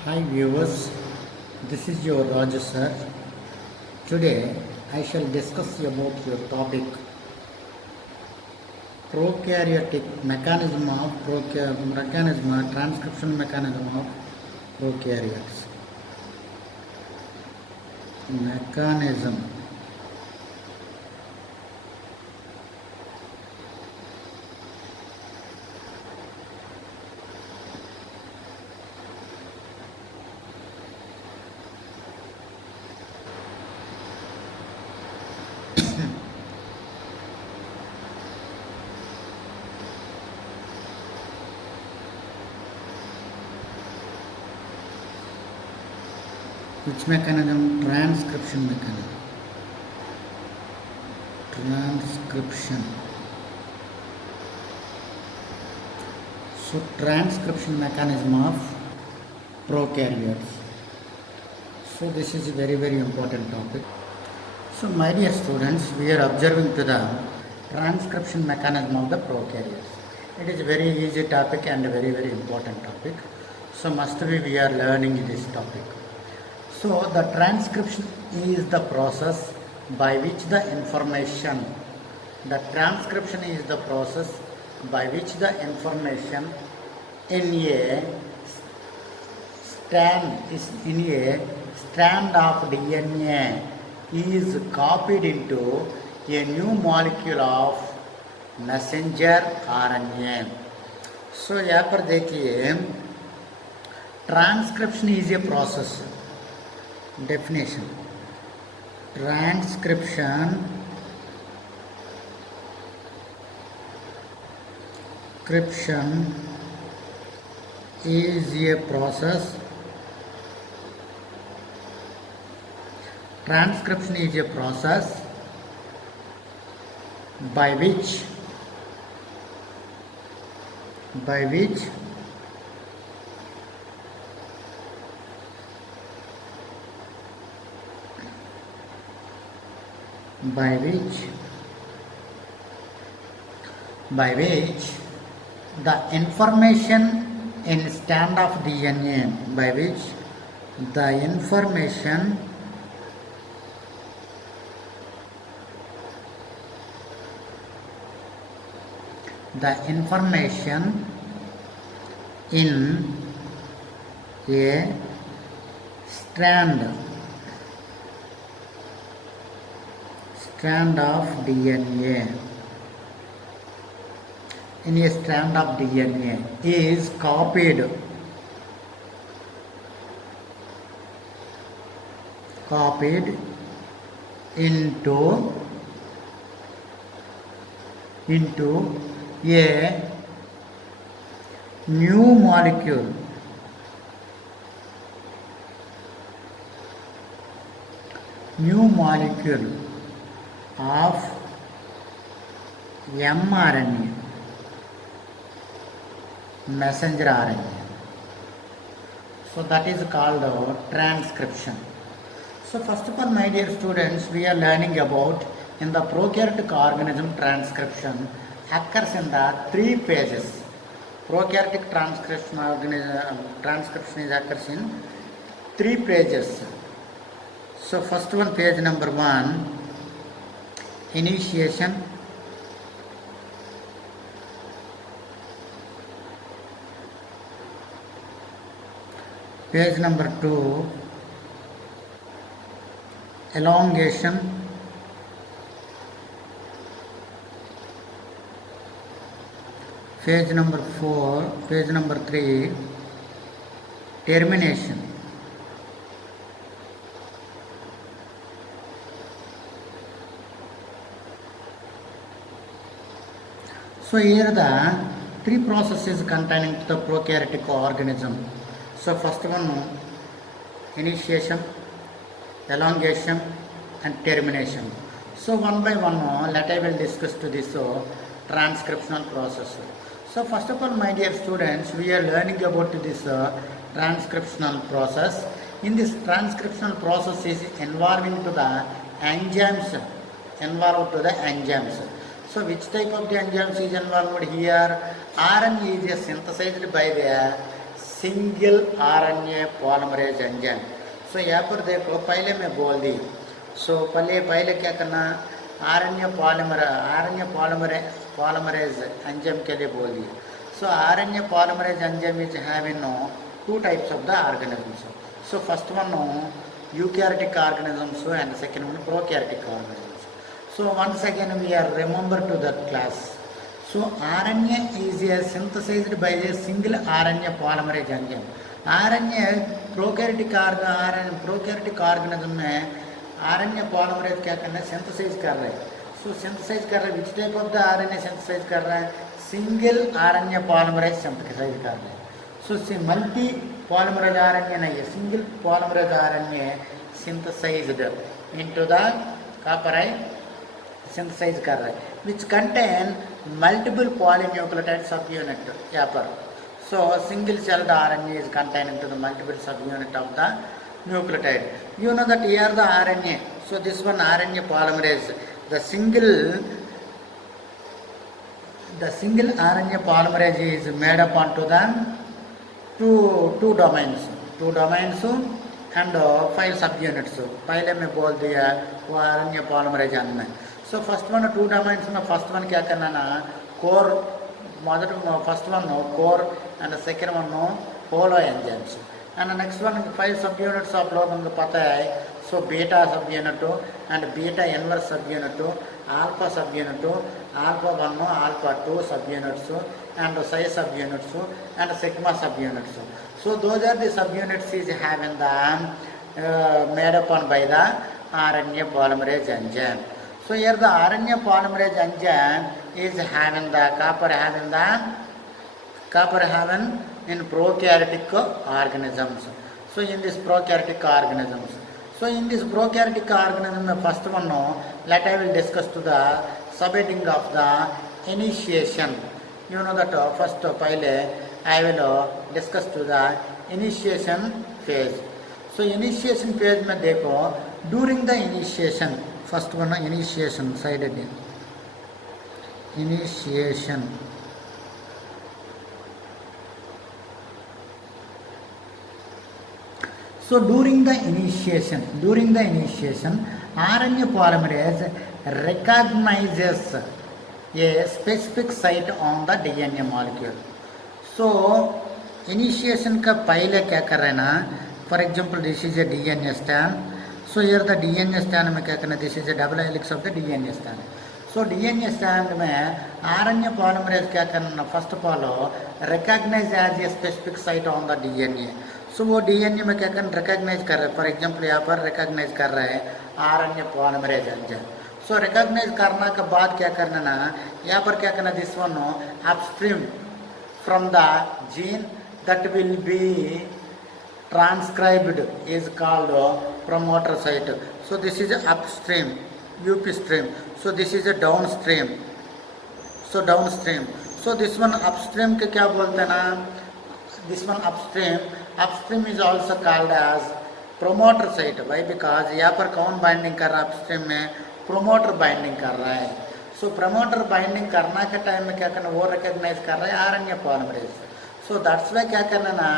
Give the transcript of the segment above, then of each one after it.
Hi viewers, this is your Raju sir. Today I shall discuss about your topic prokaryotic mechanism of transcription mechanism of prokaryotes. Mechanism. Which mechanism? Transcription mechanism. Transcription. So transcription mechanism of prokaryotes. So this is a very important topic. So my dear students, we are observing to the transcription mechanism of the prokaryotes. It is a very easy topic and a very important topic. So must be we are learning this topic. So the transcription is the process by which the information, the transcription is the process by which the information in a strand of DNA is copied into a new molecule of messenger RNA. So यहाँ पर देखिए transcription is a process. Definition: transcription is a process. Transcription is a process by which the information in strand of DNA the information in a strand of DNA is copied into a new molecule of mRNA, messenger RNA. So that is called transcription. So first of all, my dear students, we are learning about in the prokaryotic organism transcription occurs in the three phases. Prokaryotic transcription occurs in three phases. So first one, page number 1, initiation. Page number 2, elongation. Page number 3, termination. So here the three processes containing the prokaryotic organism. So first one, initiation, elongation and termination. So one by one, I will discuss to this transcriptional process. So first of all, my dear students, we are learning about this transcriptional process. In this transcriptional process is involving to the enzymes, So which type of the enzymes is involved here? RNA is synthesized by the single RNA polymerase enzyme. So यहाँ पर देखो पहले मैं बोल दी। सो पहले क्या करना, polymerase enzyme के लिए बोल दिया। सो RNA polymerase enzyme is having two types of the organisms. So first one eukaryotic organisms and second one prokaryotic organisms. So once again we are remember to that class. So RNA is synthesized by a single RNA polymerase enzyme. RNA prokaryotic organism में RNA polymerase क्या करना है, synthesize कर रहे हैं. So synthesize कर रहे हैं, which type of the RNA synthesize कर रहा है, single RNA polymerase synthesize कर रहे हैं. So multi polymerase RNA नहीं है, single polymerase RNA synthesized into the copper synthesize कर रहा है, which contain multiple polynucleotide subunit यहाँ पर. So single celled RNA is contained into the multiple subunit of the nucleotide. You know that here the RNA. So this one RNA polymerase, the single RNA polymerase is made up onto the two domains and 5 subunits. पहले मैं बोल दिया वो RNA polymerase में. So first one 2 domains में first one क्या करना ना, core first one core and second one holoenzymes and next one 5 subunits आप लोगों को पता है. So beta subunit and beta inverse subunit, alpha subunit, alpha 1, alpha 2 subunits and psi subunits and sigma subunits. So those are the subunits is having the made upon by the RNA polymerase enzyme. So here the RNA polymerase enzyme is having the copper having in prokaryotic organisms. So in this prokaryotic organisms. So in this prokaryotic organism, the first one, let I will discuss to the subheading of the initiation. You know that first पहले I will discuss to the initiation phase. So initiation phase में देखो, during the initiation, first one initiation sided initiation. So during the initiation, RNA polymerase recognizes a specific site on the DNA molecule. So initiation का पहले क्या कर रहे हैं ना, for example this is a DNA strand. So here the DNA strand में क्या करना, this is a double helix of the DNA strand. So DNA strand में RNA polymerase क्या करना, first of all recognize as a specific site on the DNA. सो वो डीएनए में क्या कर रिकॉग्नाइज कर रहे हैं. फॉर एग्जांपल यहाँ पर रिकॉग्नाइज कर रहे हैं आरएनए पॉलीमरेज एंजाइम. सो रिकॉग्नाइज करने के बाद क्या करना ना, यहाँ पर क्या करना, this one upstream from the gene that will be transcribed is called promoter site. So this is upstream, UP stream. So this is a downstream. So downstream. So this one upstream के क्या बोलते हैं ना, this one upstream is also called as promoter site. Why? Because यहाँ पर कौन बाइंडिंग कर रहा है upstream में, promoter बाइंडिंग कर रहा है. So promoter बाइंडिंग करना के टाइम में क्या करना, वो रिकॉग्नाइज कर रहा है RNA polymerase. So that's why क्या करना ना,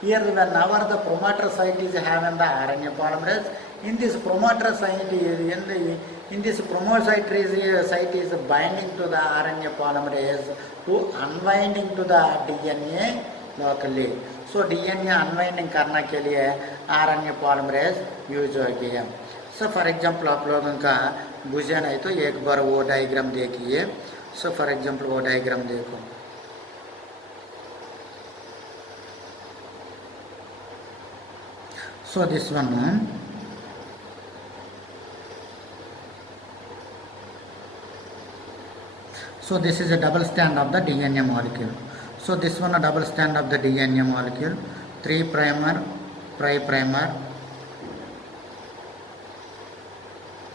here whenever the promoter site is having the RNA polymerase, in this promoter site in this promoter site is binding to the RNA polymerase to unwinding to the DNA locally. So DNA unwinding करने के लिए RNA polymerase use हो गया. So for example आप लोगों का बुझे नहीं तो एक बार वो डायग्राम देखिए. So for example वो डायग्राम देखो. So this one so this is a double strand of the DNA molecule. So this one a double strand of the DNA molecule, 3' primer,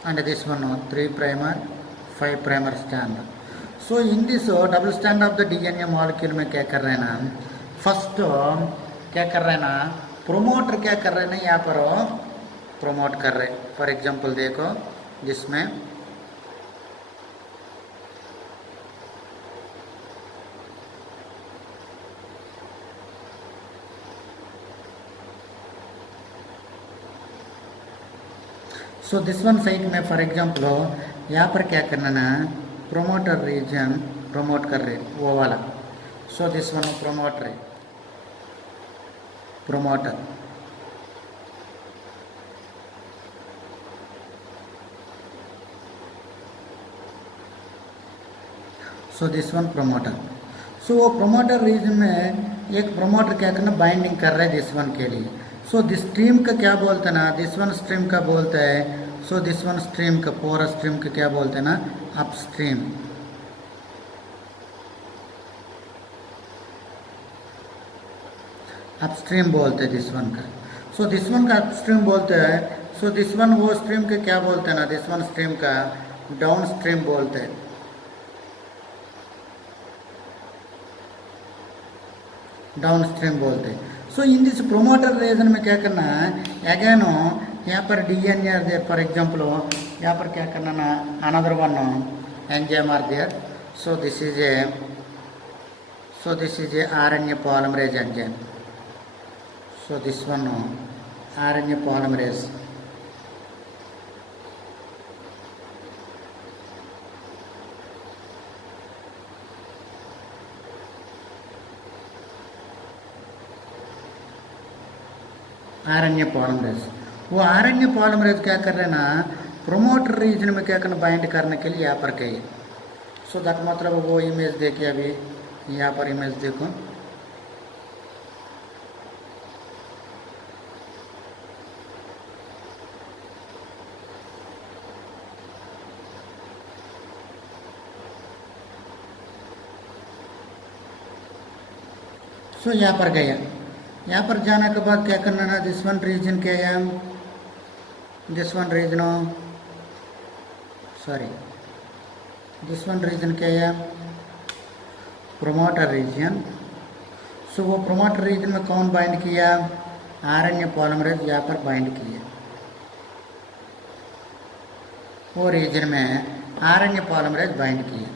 and this one 3' 5' strand. So in this double strand of the DNA molecule में क्या कर रहे हैं ना, फर्स्ट क्या कर रहे हैं ना, प्रोमोटर क्या कर रहे हैं ना, यहाँ पर प्रोमोट कर रहे. फॉर एग्जांपल देखो जिसमें सो दिस वन साइट में फॉर एग्जांपल यहाँ पर क्या करना ना, प्रोमोटर रीजन प्रमोट कर रहे वो वाला. सो दिस वन प्रोमोटर है, promoter. So this one promoter. So वो प्रोमोटर रीजन में एक प्रोमोटर क्या करना, बाइंडिंग कर रहा है दिस वन के लिए. सो दिस स्ट्रीम का क्या बोलते हैं ना, दिस वन स्ट्रीम का बोलते हैं. सो दिस वन स्ट्रीम का पूरा स्ट्रीम का क्या बोलते हैं ना, अपस्ट्रीम. अपस्ट्रीम बोलते हैं दिस वन का. सो दिस वन का अपस्ट्रीम बोलते हैं. सो दिस वन वो स्ट्रीम के क्या बोलते हैं ना, दिस वन स्ट्रीम का डाउन स्ट्रीम बोलते हैं. डाउन स्ट्रीम बोलते हैं. So in this promoter region में क्या करना है, अगेन यहाँ पर DNA are there. For example यहाँ पर क्या करना ना, another one enzyme are there. So this is a RNA polymerase enzyme. So this one RNA polymerase. RNA polymerase. वो आरएनए पॉलीमरेज क्या कर रहे हैं ना, प्रोमोटर रीजन में क्या करना, बाइंड करने के लिए यहाँ पर कही. सो दैट मतलब वो इमेज देखिए, अभी यहाँ पर इमेज देखो. सो यहाँ पर गया. यहाँ पर जाने के बाद क्या करना ना, दिस वन रीजन क्या है, this one region sorry this one region क्या है, प्रोमोटर रीजन. सो वो प्रोमोटर रीजन में कौन बाइंड किया, आरएनए पॉलीमरेज यहाँ पर बाइंड किया. वो रीजन में आरएनए पॉलीमरेज बाइंड किया.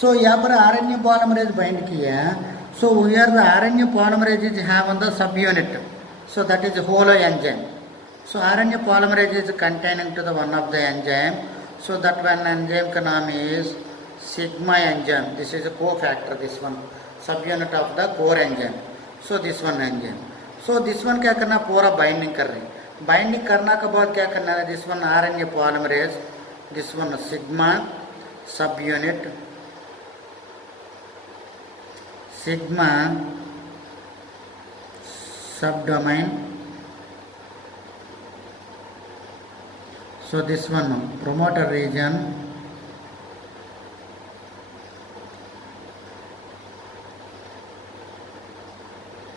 सो यहाँ पर आरएनए पॉलीमरेज बाइंड किया. So here the RNA polymerase is have on the subunit. So that is holo enzyme. So RNA polymerase is containing to the one of the enzyme. So that one enzyme ka name is sigma enzyme. This is a cofactor. This one subunit of the core enzyme. So this one enzyme. So this one क्या करना, पूरा बाइंडिंग कर रहे हैं. बाइंडिंग करना के बाद क्या करना है, this one RNA polymerase, this one sigma subunit, sigma subdomain. So this one promoter region,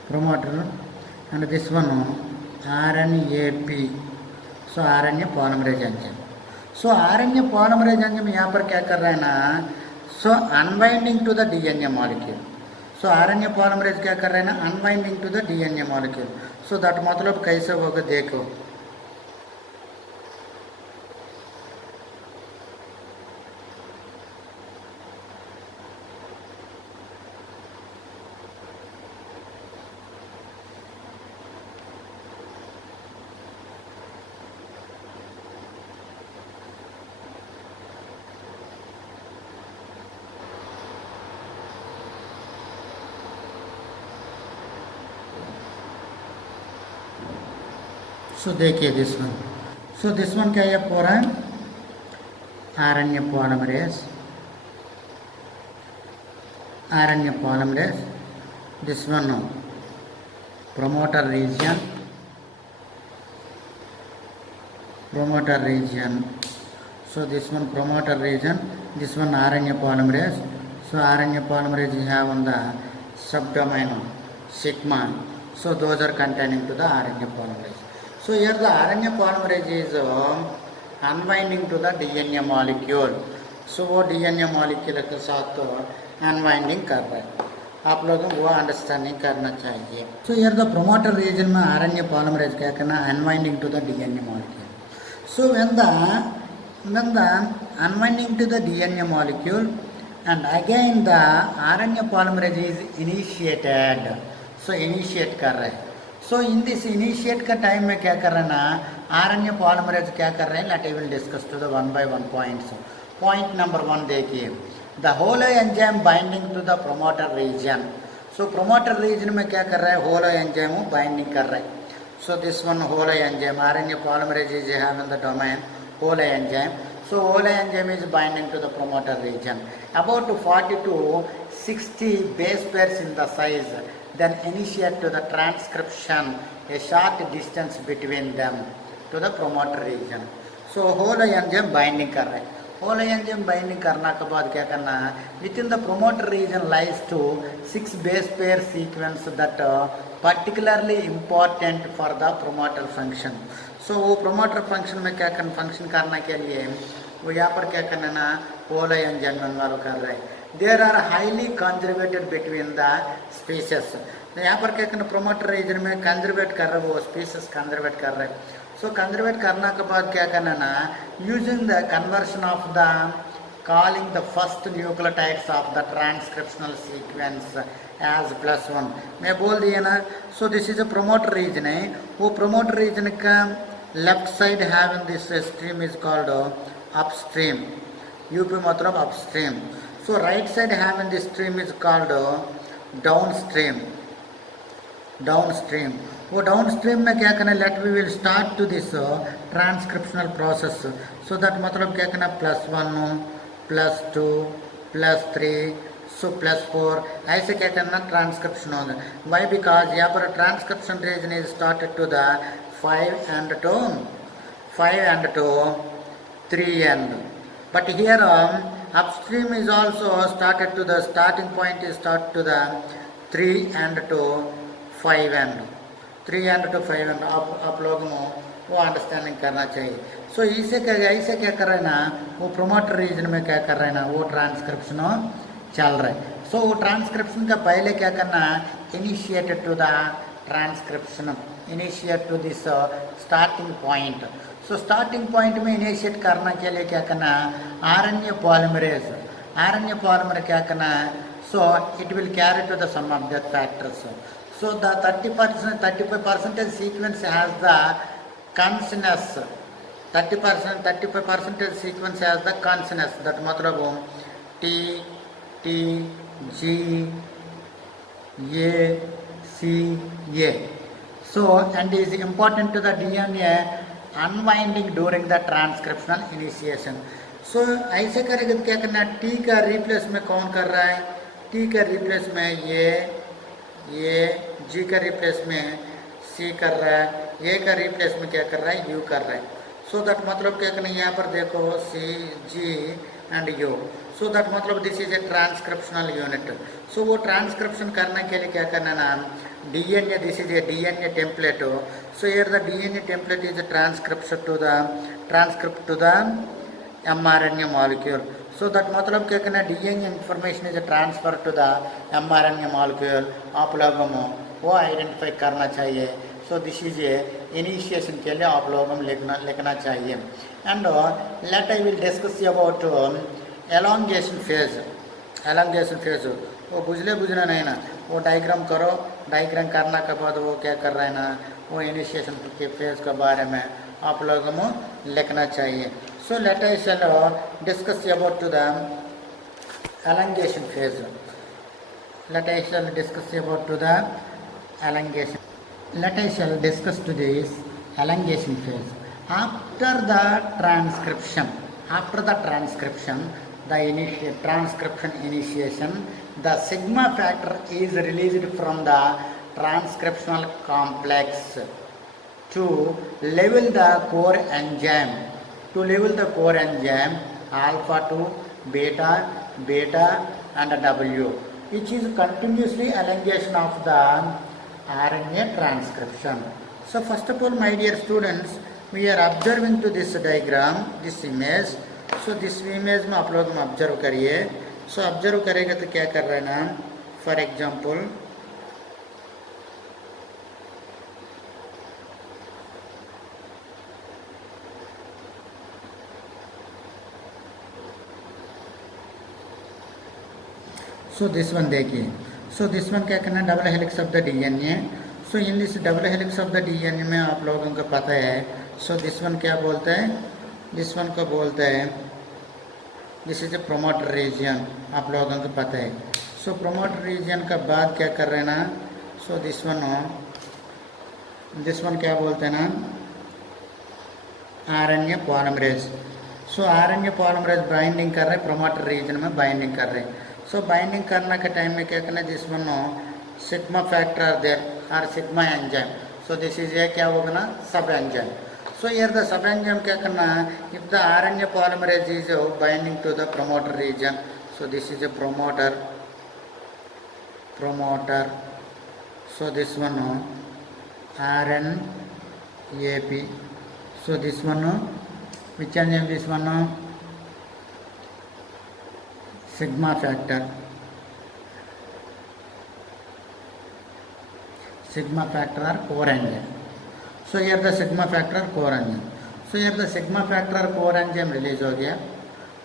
promoter, and this one RNAP. So RNA polymerase enzyme. So RNA polymerase enzyme यहाँ पर क्या कर रहा है ना, so unbinding to the DNA molecule. So RNA polymerase क्या कर रहे हैं ना, unbinding to the DNA molecule. So that मतलब कैसे होगा देखो. सो देखिए this one. So this one क्या है, पूरा RNA polymerase, RNA polymerase. This one promoter region, promoter region. So this one promoter region, this one RNA polymerase. So RNA polymerase you have on the subdomain sigma. So those are containing to the RNA polymerase. So here the RNA polymerase is unbinding to the DNA molecule. So वो DNA molecule के साथ तो unbinding कर रहा है. आप लोगों को वो अंडरस्टैंडिंग करना चाहिए. So here the promoter region में RNA polymerase क्या करना, unbinding to the DNA molecule. So when the unbinding to the DNA molecule and again the RNA polymerase is initiated. So initiate कर रहा है. सो इन दिस इनिशिएट का टाइम में क्या कर रहे हैं ना आरएनए पॉलीमरेज क्या कर रहे हैं let I will discuss to the one by one points. Point number 1 देखिए the holoenzyme binding to the promoter region. So promoter region में क्या कर रहा है होलो एंजाइम बाइंडिंग कर रहा है. So this one Holo enzyme, RNA polymerase is having the domain Holo enzyme. So Holo enzyme is binding to the promoter region. About 40 to 60 base pairs in the size, then initiate to the transcription, a short distance between them to the promoter region. So Holo enzyme binding कर रहा है. Holo enzyme binding करना के बाद क्या करना है within the promoter region lies to 6 base pair sequence that particularly important for the promoter function. So वो प्रोमोटर फंक्शन में क्या करना फंक्शन करने के लिए वो यहाँ पर क्या करना ना होलो एंजाइम इन्वॉल्व कर रहे हैं. There are highly conserved between the species. यहाँ पर क्या करना प्रोमोटर रीजन में कंजर्वेट कर रहे वो स्पीसीज कंजर्वेट कर रहे हैं. सो कंजर्वेट करने के बाद क्या करना ना using the conversion of the calling the first nucleotides of the transcriptional sequence as +1 मैं बोल दिया ना. So this is a promoter region है. वो प्रोमोटर रीजन का left side having this stream is called upstream. UP मतलब upstream. So right side having this stream is called downstream. Downstream वो डाउनस्ट्रीम में क्या करना let we will start to this transcriptional process. So that मतलब क्या करना +1 +2 +3 सो +4 ऐसे क्या करना ट्रांसक्रिप्शन होगा. वाई बिकॉज यहाँ पर transcription region is started to the 5 and to 3 end. But here upstream is also started to the starting point is start to the 3 and to 5 end. 3 and to 5 end आप लोगों को वो अंडरस्टैंडिंग करना चाहिए. सो इसे क्या कर रहे हैं ना वो प्रोमोटर रीजन में क्या कर रहे हैं ना वो ट्रांसक्रिप्शन चल रहा है. सो वो ट्रांसक्रिप्शन का पहले क्या करना initiated to the transcription initiate to this starting point. So starting point में इनिशिएट करने के लिए क्या करना आरएनए पॉलीमरेज. आरएनए पॉलीमरेज क्या करना so it will carry to the some of the factors. So the 35% sequence has the consonants. 35% sequence has the consonants. That मतलब T, T, G, A, C, A. So and is important to the DNA unwinding during the transcriptional initiation. So ऐसे करेंगे तो क्या करना T का रिप्लेस में कौन कर रहा है T का रिप्लेस में ये G का रिप्लेस में C कर रहा है. A का रिप्लेस में क्या कर रहा है U कर रहा है. सो दैट मतलब क्या करना यहाँ पर देखो C, G and U. So that मतलब this is a transcriptional unit. So वो ट्रांसक्रिप्शन करने के लिए क्या करना ना DNA this is a DNA template. So here the DNA template is transcript to the mRNA molecule. So that मतलब क्या करना DNA information is transfer to the mRNA molecule. आप लोगों को वो आइडेंटिफाई करना चाहिए. So this is a initiation के लिए आप लोगों को लिखना चाहिए. And let I will discuss about elongation phase. Elongation phase वो बुझना नहीं ना वो डायग्राम करो. डायग्राम करने के बाद वो क्या कर रहा है ना वो इनिशिएशन के फेज के बारे में आप लोगों को लिखना चाहिए. So let us discuss about to the elongation phase. Let us discuss about to the elongation. Let us discuss to this elongation phase. After the transcription, the transcription initiation, the sigma factor is released from the transcriptional complex to level the core enzyme. To level the core enzyme alpha to beta, beta and W, which is continuously elongation of the RNA transcription. So first of all, my dear students, we are observing to this diagram, this image. So this image में आप लोग ऑब्जर्व करिए. So observe करेगा तो क्या कर रहा है ना for example so this one देखिए. सो दिस वन क्या करना double helix of the DNA. So in this double helix of the DNA में आप लोगों को पता है, सो दिस वन क्या बोलते हैं, दिस वन को बोलते हैं, this is A promoter region, आप लोगों को पता है। सो प्रोमोटर रीजन का बाद क्या कर रहे हैं ना, सो दिस वन क्या बोलते हैं ना, आरएनए पॉलीमरेज। सो आरएनए पॉलीमरेज बाइंडिंग कर रहे हैं, प्रोमोटर रीजन में बाइंडिंग कर रहे हैं। सो बाइंडिंग करने के टाइम में क्या करना है, this one sigma factor are there और sigma enzyme. So this is a क्या होगा ना, sub enzyme. So here the sub enzyme क्या करना है, if the RNA polymerase is binding to the promoter region, so this is a promoter. So this one RNAP. So this one which enzyme, this one sigma factor or core enzyme. So here the sigma factor core enzyme. So here the sigma factor core enzyme release हो गया.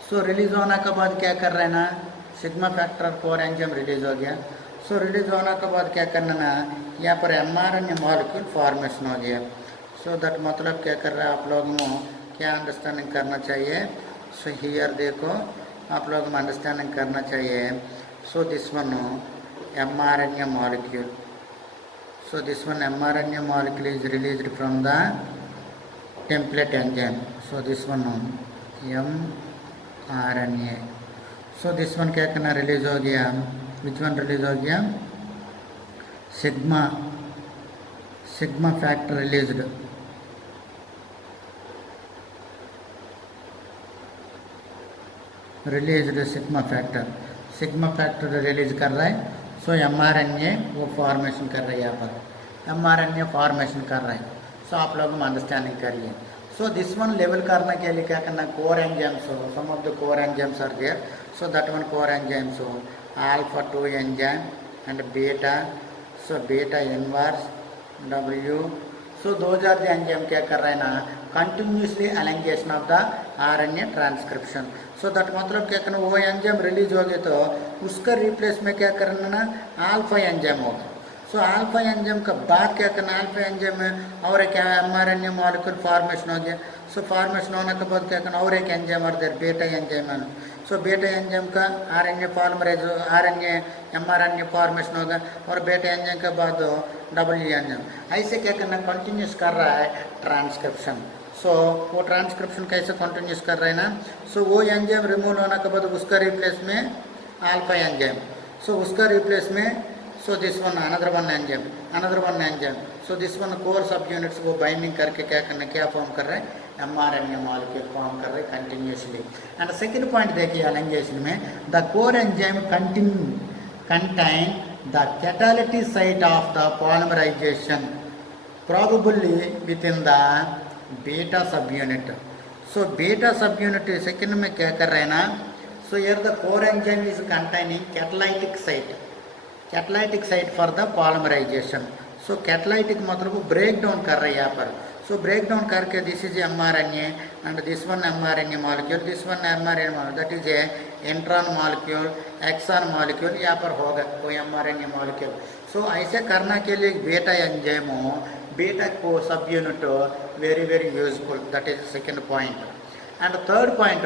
सो रिलीज होने के बाद क्या कर रहे हैं ना, sigma factor core enzyme release हो गया. सो रिलीज होने के बाद क्या करना ना, यहाँ पर mRNA मॉलिक्यूल फॉर्मेशन हो गया. सो दैट मतलब क्या कर रहा है, आप लोगों को क्या अंडरस्टैंडिंग करना चाहिए. सो हियर देखो, आप लोगों को अंडरस्टैंडिंग करना चाहिए. So this one mRNA molecule. So this one mRNA molecule is released from the template enzyme. So this one mRNA. So this one क्या करना, रिलीज हो गया. Which one रिलीज हो गया, sigma factor released. Sigma factor release कर रहा है. सो mRNA वो फॉर्मेशन कर रहा है, यहाँ पर mRNA फॉर्मेशन कर रहा है. सो आप लोगों को अंडरस्टैंडिंग करिए. सो दिस वन लेवल करने के लिए क्या करना, कोर एंजाइम्स हो, some of the core enzymes are there. So that one core enzymes हो alpha 2 enzyme and beta. So beta inverse W. So those are the enzyme क्या कर रहे हैं ना, continuously elongation of the RNA transcription. So that मतलब क्या करना, वो एंजाइम रिलीज हो गए तो उसका रिप्लेस में क्या करना ना, अल्फा एंजाइम होगा. सो अल्फा एंजाइम का बाद क्या करना, अल्फा एंजाइम में और एक mRNA मॉलिक्यूल फॉर्मेशन हो गया. सो फॉर्मेशन होने के बाद क्या करना, और एक एंजाइम और देर बेटा एंजाइम है. सो बेटा एंजाइम का आरएनए पॉलीमरेज mRNA फॉर्मेशन होगा और बेटा एंजाइम के बाद डब्ल्यू एंजाइम. ऐसे क्या करना, कंटिन्यूस कर रहा है ट्रांसक्रिप्शन. सो वो ट्रांसक्रिप्शन कैसे कंटिन्यूस कर रहे हैं ना, सो वो एंजाइम रिमूव होने के बाद उसका रिप्लेस में अल्फा एंजाइम. सो उसका रिप्लेस में सो this one another one enzyme. So this one core सब यूनिट्स वो बाइंडिंग करके क्या करना, क्या फॉर्म कर रहे हैं, mRNA मॉलिक्यूल फॉर्म कर रहे हैं कंटिन्यूसली. एंड सेकेंड पॉइंट देखिए एलिंगेशन में, the core enzyme contain the catalytic site of the polymerization probably within the beta subunit. So beta subunit second में क्या कर रहे हैं ना, so here the core enzyme is containing catalytic site for the polymerization. So catalytic मतलब break down कर रहे हैं यहाँ पर. So break down करके this is mRNA and this one mRNA molecule, this one mRNA molecule, that is a intron molecule, exon molecule यहाँ पर होगा कोई mRNA molecule. So ऐसे करने के लिए बेटा एंजाइम हो, beta को सब unit very very useful. That is second point. And third point,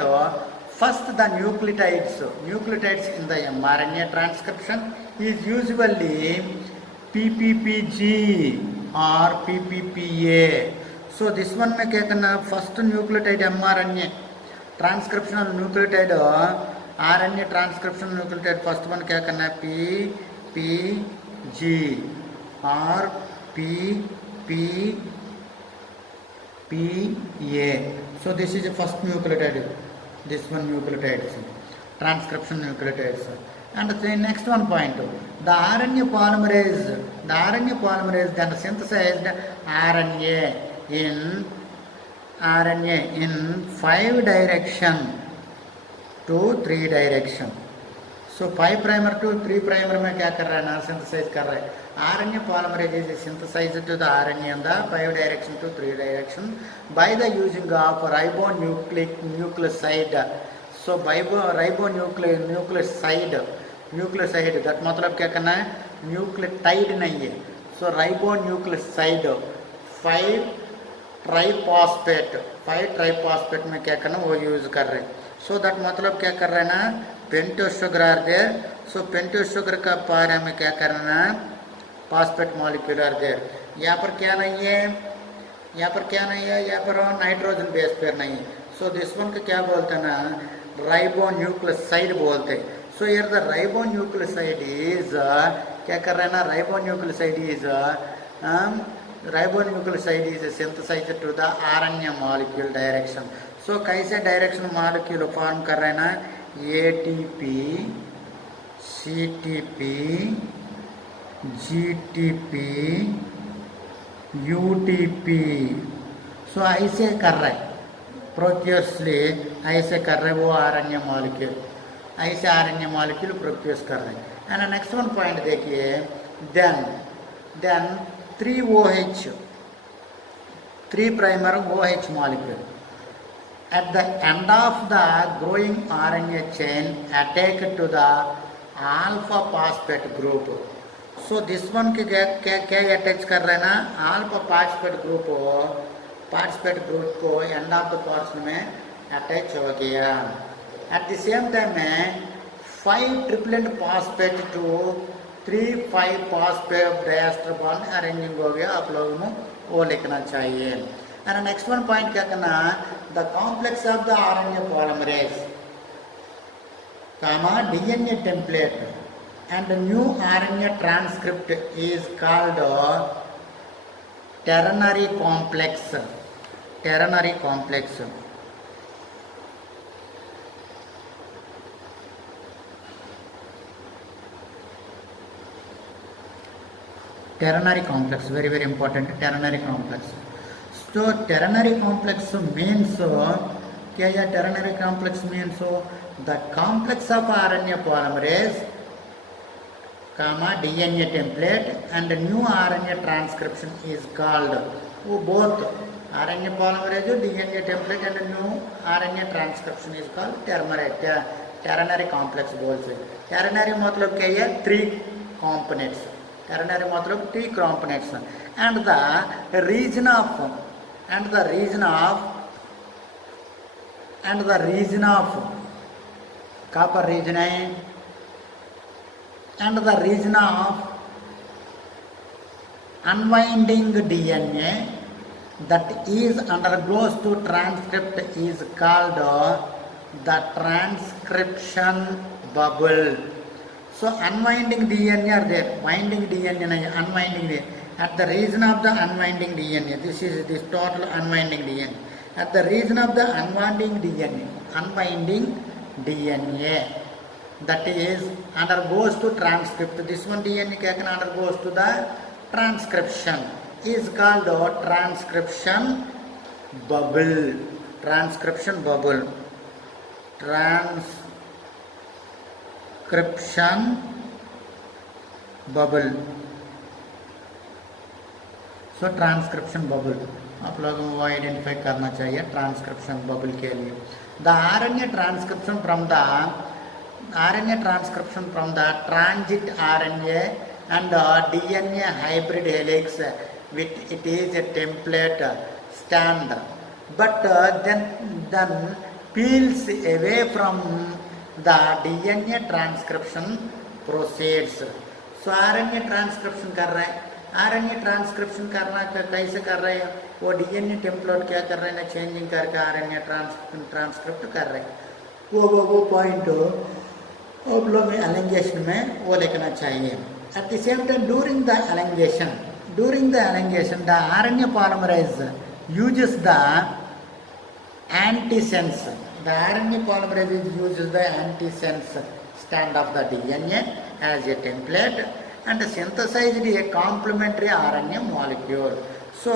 first the nucleotides in the mRNA transcription is usually PPPG or PPPA. So this one में क्या करना, first nucleotide mRNA transcriptional nucleotide RNA transcriptional nucleotide first one क्या करना है, PPG or PPPA. So this is the first nucleotide, this one nucleotides, transcription nucleotides. And the next one point, the RNA polymerase then synthesized RNA in 5 direction to 3 direction. So 5 primer to 3 primer में क्या कर रहा है ना, synthesize कर रहा है. RNA polymerase is synthesized to the RNA in the 5 direction to 3 direction by the using of ribonucleoside. So ribonucleoside that मतलब क्या करना है, न्यूक्लियोटाइड नहीं है. सो राइबोन्यूक्लियोसाइड 5 ट्राइफॉस्फेट 5 ट्राइफॉस्फेट में क्या करना वो यूज कर रहे हैं. सो दैट मतलब क्या कर रहे हैं ना, pentose sugar are there. So pentose sugar का पारा में क्या करना, फॉस्फेट मॉलिक्यूल आर देयर. यहाँ पर क्या नहीं है, यहाँ पर क्या नहीं है, यहाँ पर नाइट्रोजन बेस पेयर नहीं है. सो दिस वन को क्या बोलते हैं ना, राइबोन्यूक्लियोसाइड बोलते हैं. So here the ribonucleoside is क्या कर रहे हैं ना, ribonucleoside is synthesized to the RNA molecule direction. So कैसे डायरेक्शन मॉलिक्यूल फॉर्म कर रहे हैं ना, ATP, CTP, GTP, UTP. So ऐसे कर रहे हैं प्रोक्यूसली, ऐसे कर रहे हैं वो आरएनए मॉलिक्यूल, ऐसे आरएनए मॉलिक्यूल प्रोक्यूस कर रहे हैं. एंड नेक्स्ट वन पॉइंट देखिए, then 3OH 3 primer OH molecule at the end of the growing RNA chain attached to the alpha phosphate group. So this one के क्या अटैच कर रहे हैं ना, अल्फा फास्फेट ग्रुप को एंड ऑफ द पोर्शन में attach हो गया. एट द सेम टाइम में 5 triplet phosphate to 3,5 phosphate diester bond arranging हो गया. आप लोगों को वो लिखना चाहिए. एंड नेक्स्ट वन पॉइंट क्या करना, the complex of the RNA polymerase comma DNA template and new RNA transcript is called ternary complex. Ternary complex. Ternary complex, very very important. Ternary complex. So ternary complex means क्या या ternary complex means the complex of RNA polymerase comma DNA template and new RNA transcription is called. वो both RNA polymerase DNA template and new RNA transcription is called ternary complex बोलते हैं. Ternary मतलब क्या है, 3 components. Ternary मतलब 3 components and the region of कहाँ पर region है, and the region of unwinding DNA that is undergoes to transcript is called the transcription bubble. So unwinding DNA are there, winding DNA nahi, unwinding DNA. At the region of the unwinding DNA, this total unwinding DNA. At the region of the unwinding DNA that is undergoes to transcript. This one DNA क्या करना, undergoes to the transcription is called transcription bubble. Transcription bubble. Transcription bubble. So transcription bubble आप लोगों को आइडेंटिफाई करना चाहिए transcription bubble के लिए. The RNA transcription from the transit RNA and DNA hybrid helix with it is a template stand, but then peels away from the DNA transcription proceeds. So RNA transcription कर रहे हैं, RNA transcription करना कैसे कर रहे हैं, वो DNA template क्या कर रहे हैं ना, चेंजिंग करके RNA ट्रांसक्रिप्ट कर रहे हैं. वो पॉइंट आप लोग एलिंगेशन में वो लिखना चाहिए. At the same time during the elongation the RNA polymerase uses the antisense. The RNA polymerase uses the antisense stand of the DNA as a template and synthesized a complementary RNA molecule. So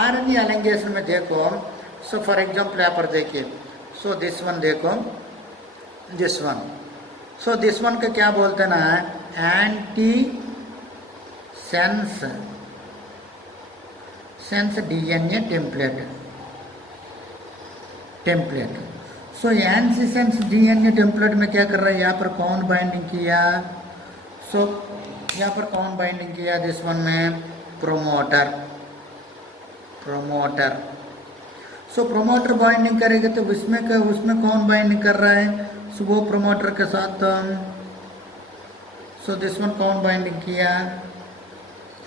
RNA elongation में देखो, so for example यहाँ पर देखिए, so this one देखो, this one, so this one का क्या बोलते हैं ना, antisense DNA template. So antisense DNA template में क्या कर रहा है, यहाँ पर कौन बाइंडिंग किया, सो यहाँ पर कौन बाइंडिंग किया, दिस वन में प्रोमोटर, प्रोमोटर। सो प्रोमोटर बाइंडिंग करेगा तो उसमें कौन बाइंडिंग कर रहा है, सो वो प्रोमोटर के साथ। सो दिस वन कौन बाइंडिंग किया,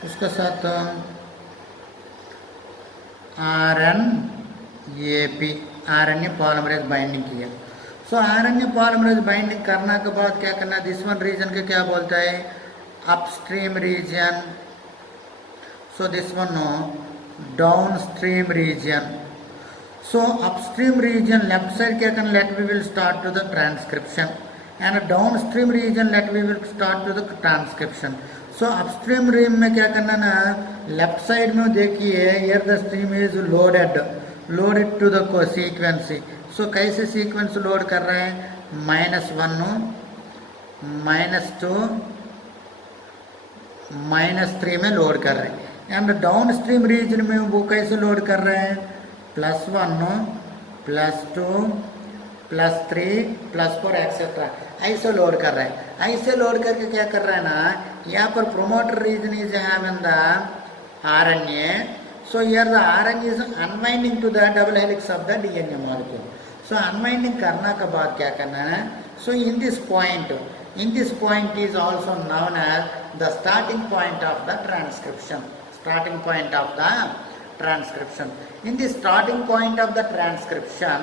उसके साथ RNA पॉलीमरेज बाइंडिंग किया। सो RNA पॉलीमरेज बाइंडिंग करने के बाद क्या करना, दिस वन रीजन के क्या बोलता है, upstream region. So this one downstream region. So upstream region left side क्या करना, let we will start to the transcription, and downstream region let we will start to the transcription. So upstream region में क्या करना ना, left side में देखिए here the stream is loaded to the sequence. So कैसे sequence load कर रहे हैं, -1 -2 -3 में लोड कर रहे हैं, एंड डाउनस्ट्रीम रीजन में वो कैसे लोड कर रहे हैं, +1 +2 +3 +4 एक्सेट्रा ऐसे लोड कर रहे हैं। ऐसे लोड करके क्या कर रहा है ना, यहाँ पर promoter region is having the RNA. So here the RNA is unwinding to the double helix of the DNA molecule. So unwinding करने के बाद क्या करना है, so in this point is also known as the starting point of the transcription. Starting point of the transcription. In the starting point of the transcription,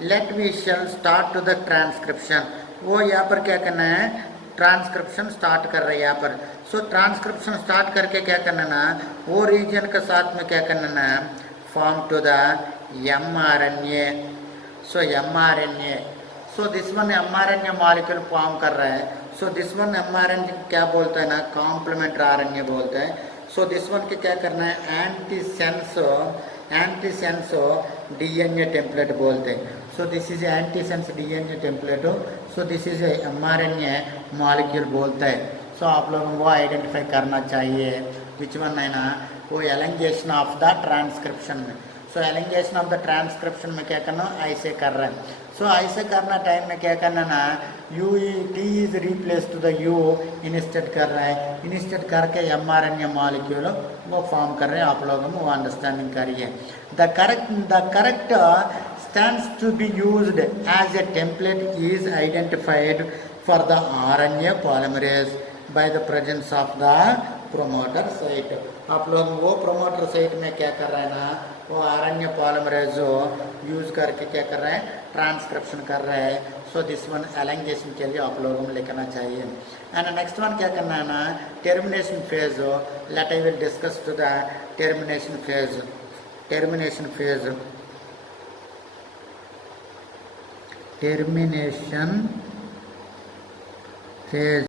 let we shall start to the transcription. वो यहाँ पर क्या करना है, transcription start कर रहे हैं यहाँ पर। सो ट्रांसक्रिप्शन स्टार्ट करके क्या करना ना, वो रीजन के साथ में क्या करना ना, form to the mRNA. So mRNA, so this one mRNA molecule form कर रहा है। सो दिस वन mRNA क्या बोलता है ना, कॉम्प्लीमेंट्री RNA बोलता है। सो दिस वन के क्या करना है, एंटीसेंस DNA टेम्पलेट बोलते हैं। So this is antisense DNA template. So this is mRNA molecule बोलता है। सो आप लोगों को वो आइडेंटिफाई करना चाहिए विच वन है ना, वो एलिंगेशन ऑफ द ट्रांसक्रिप्शन में। सो एलिंगेशन ऑफ द ट्रांसक्रिप्शन में क्या करना, ऐसे कर रहे हैं। सो ऐसे करना टाइम में क्या करना ना, T is replace to the U instead कर रहा है, इंस्टेड करके mRNA मॉलिक्यूल वो फॉर्म कर रहे हैं। आप लोगों को वो अंडरस्टैंडिंग करिए। The correct stands to be used as a template is identified for the RNA polymerase by the presence of the promoter site. आप लोग वो प्रोमोटर साइट में क्या कर रहे हैं ना, वो RNA polymerase यूज करके क्या कर रहे हैं, ट्रांसक्रिप्शन कर रहे हैं। सो दिस वन एलिंगेशन के लिए आप लोगों को लिखना चाहिए। एंड नेक्स्ट वन क्या करना है ना, termination phase. Let I will discuss to the termination phase. Termination phase